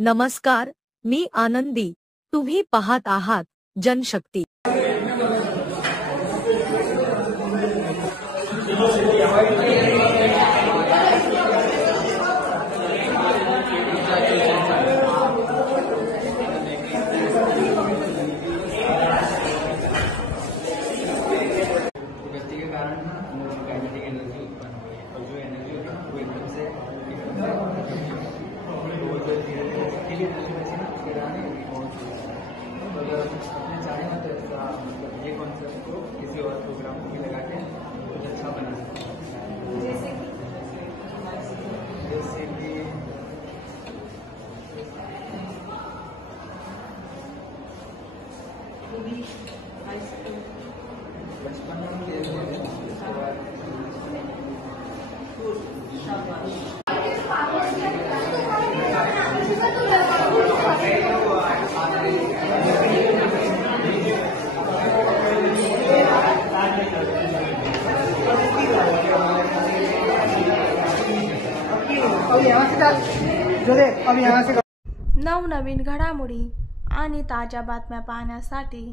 नमस्कार, मी आनंदी. तुम्ही पाहत आहात जनशक्ती. व्यक्ति के कारण ना काइनेटिक एनर्जी उत्पन्न हुई है और जो एनर्जी होती है ना वो एकदम से वो जो धीरे धीरे सबके लिए एनर्जी बची ना उसके कारण रिस्पॉन्स होता है। तो अगर अपने चाहे ना तो ऐसा मतलब ये कॉन्सेप्ट को किसी और प्रोग्राम में भी लगा के कुछ अच्छा बना सकते हैं। जैसे कि बचपन में हम खेलते थे उसके बाद नवनवीन घडामोडी आणि ताज्या बातम्या पाहण्यासाठी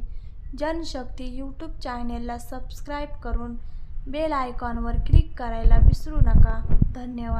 जनशक्ती यूट्यूब चॅनेलला सबस्क्राईब करून बेल आयकॉनवर क्लिक करायला विसरू नका. धन्यवाद.